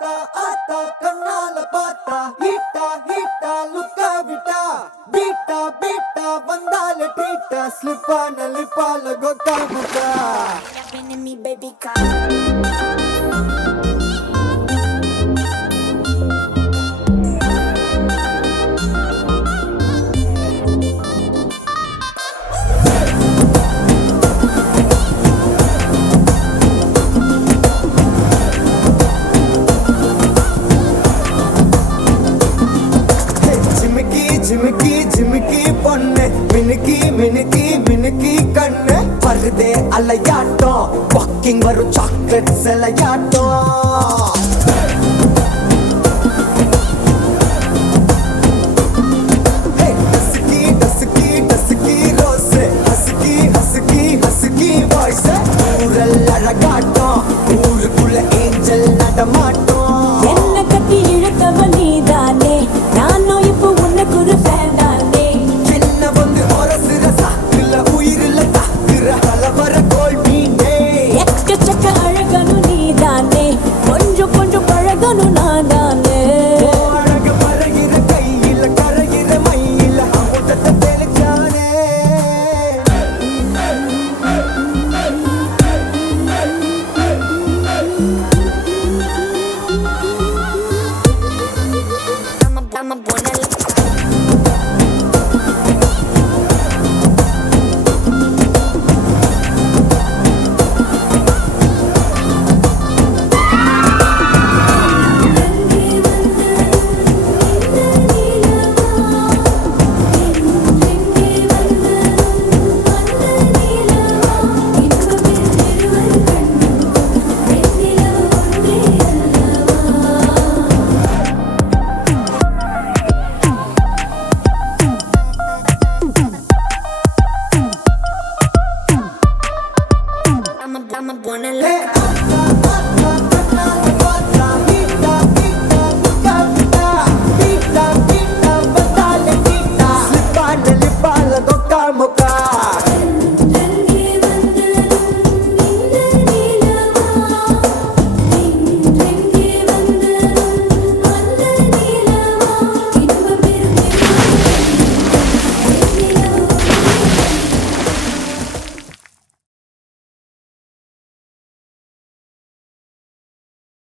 ஆத்தா ஆத்தா கண்ணால பார்த்தா ஹீட்டா ஹீட்டா லுக்கா விட்டா பீட்டா பீட்டா வந்தால ட்ரீட்டா ஸ்லிப்பான லிப்பால கொக்கா முக்கா me baby car ஜிமிக்கி ஜிமிக்கி பொண்ணு மினுக்கி மினுக்கி மினுக்கி கண்ணு வருதே அலையாட்டம் வாக்கிங் வரும் சாக்லேட் சிலையாட்டம் அழகாட்டம் ஊருக்குள்ள ஏஞ்சல் நடமாட்டோம் என்ன கட்டி இழுத்தவ நீதானே நானும் இப்போ உனக்கு ஒரு ஃபேன் தானே என்ன வந்து ஒரசுற சாக்குல உயிரில தாக்குற அலவர கோல் மீனே எக்கச்சக்க அழகனும் நீதானே கொஞ்சம் கொஞ்சம் பழகனும் நான் தானே அழக பறகிற கையில கரைகிற மயில அமுதத்தை தெளிச்சானே I'm a buena I'm a buena Slip on the lip, all the